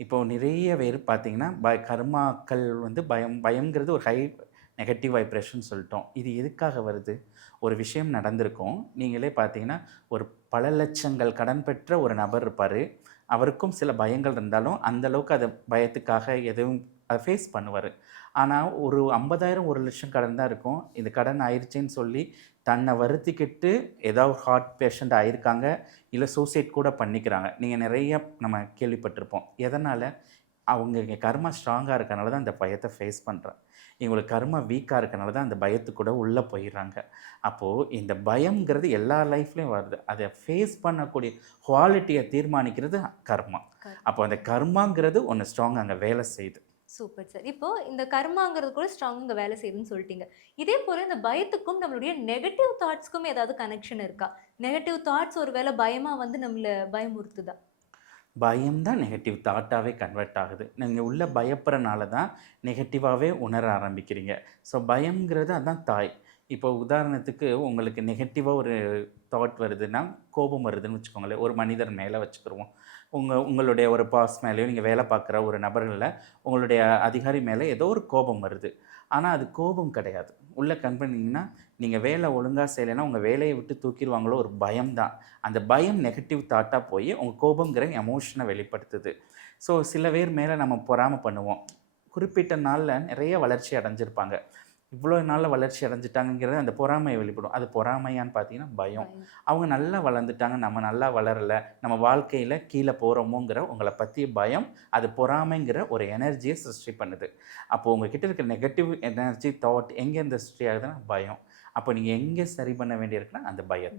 இப்போ நிறைய பேர் பார்த்தீங்கன்னா, கர்மாக்கள் வந்து பயம்ங்கிறது ஒரு நெகட்டிவ் வைப்ரேஷன் சொல்லிட்டோம். இது எதுக்காக வருது? ஒரு விஷயம் நடந்திருக்கும். நீங்களே பார்த்தீங்கன்னா, ஒரு பல லட்சங்கள் கடன் பெற்ற ஒரு நபர் இருப்பாரு. அவருக்கும் சில பயங்கள் இருந்தாலும், அந்த அளவுக்கு அத பயத்துக்காக எதுவும் அத ஃபேஸ் பண்ணுவாரு. ஆனா, ஒரு 50,000 1,00,000 கடன் தான் இருக்கும். இந்த கடன் ஆயிருச்சேன்னு சொல்லி, தன்னை வருத்திக்கிட்டு ஏதாவது ஹார்ட் பேஷண்ட் ஆயிருக்காங்க. இல்ல சூசைட் கூட பண்ணிக்கிறாங்க. நீங்க நெறைய நம்ம கேள்விப்பட்டிருப்போம். எதனால? அவங்க இங்க கர்மா ஸ்ட்ராங்கா இருக்கனால தான் அந்த பயத்த ஃபேஸ் பண்றாங்க. இவங்களுக்கு கர்மா வீக்கா இருக்கனால தான் அந்த பயத்துக்கூட உள்ள போயிர்றாங்க. அப்போ இந்த பயம்ங்கிறது எல்லார் லைஃப்லயும் வருது. அத ஃபேஸ் பண்ணக்கூடிய குவாலிட்டிய தீர்மானிக்கிறது கர்மா. அப்போ அந்த கர்மாங்கிறது ஒண்ணு ஸ்ட்ராங்கா அங்க வேலை செய்யுது. Super sir. இப்போ இந்த கர்மாங்கிறது கூட ஸ்ட்ராங்கா இங்க வேலை செய்யுதுன்னு சொல்ட்டீங்க. இதே போல இந்த பயத்துக்கும் நம்மளுடைய நெகட்டிவ் தாட்ஸ்க்கும் ஏதாவது கனெக்ஷன் இருக்கா? நெகட்டிவ் தாட்ஸ் ஒரு வேள பயமா வந்து நம்மள பயமுறுத்துதா? பயம் தான் நெகட்டிவ் தாட்டாவே கன்வெர்ட் ஆகுது. நீங்க உள்ள பயப்படுறனால தான் நெகட்டிவாவே உணர ஆரம்பிக்கிறீங்க. ஸோ பயம்ங்கிறது அதான் தாய். இப்போ உதாரணத்துக்கு உங்களுக்கு நெகட்டிவா ஒரு தாட் வருதுன்னா, கோபம் வருதுன்னு வச்சுக்கோங்களேன். ஒரு மனிதர் மேல வச்சுக்கிருவோம். உங்களுடைய ஒரு பாஸ் மேலயோ, நீங்க வேலை பார்க்குற ஒரு நபர்கள்ல, உங்களுடைய அதிகாரி மேல ஏதோ ஒரு கோபம் வருது. ஆனா அது கோபம் கிடையாது. உள்ள கண் பண்ணீங்கன்னா, நீங்க வேலை ஒழுங்கா செய்யலைன்னா, உங்க வேலைய விட்டு தூக்கிருவாங்களோ ஒரு பயம் தான். அந்த பயம் நெகட்டிவ் தாட்டா போயி, உங்க கோபம்ங்கிற எமோஷன வெளிப்படுத்துது. ஸோ சில பேர் மேல நம்ம பொறாம பண்ணுவோம். குறிப்பிட்ட நாள்ல நெறைய வளர்ச்சி அடைஞ்சிருப்பாங்க. இவ்வளோ நாள்ல வளர்ச்சி அடைஞ்சுட்டாங்கங்கிறது அந்த பொறாமை வெளிப்படும். அது பொறாமையான்னு பார்த்தீங்கன்னா, பயம். பயம். அவங்க நல்லா வளர்ந்துட்டாங்க, நம்ம நல்லா வளரல, நம்ம வாழ்க்கையில கீழ போறோமோங்கிற உங்கள பத்திய பயம், அது பொறாமைங்கிற ஒரு எனர்ஜிய சிருஷ்டி பண்ணுது. அப்போ உங்ககிட்ட இருக்கிற நெகட்டிவ் எனர்ஜி, தாட் எங்கேருந்து சிருஷ்டி ஆகுதுன்னா, பயம். அப்போ நீங்க எங்க சரி பண்ண வேண்டியிருக்குன்னா, அந்த பயத்த.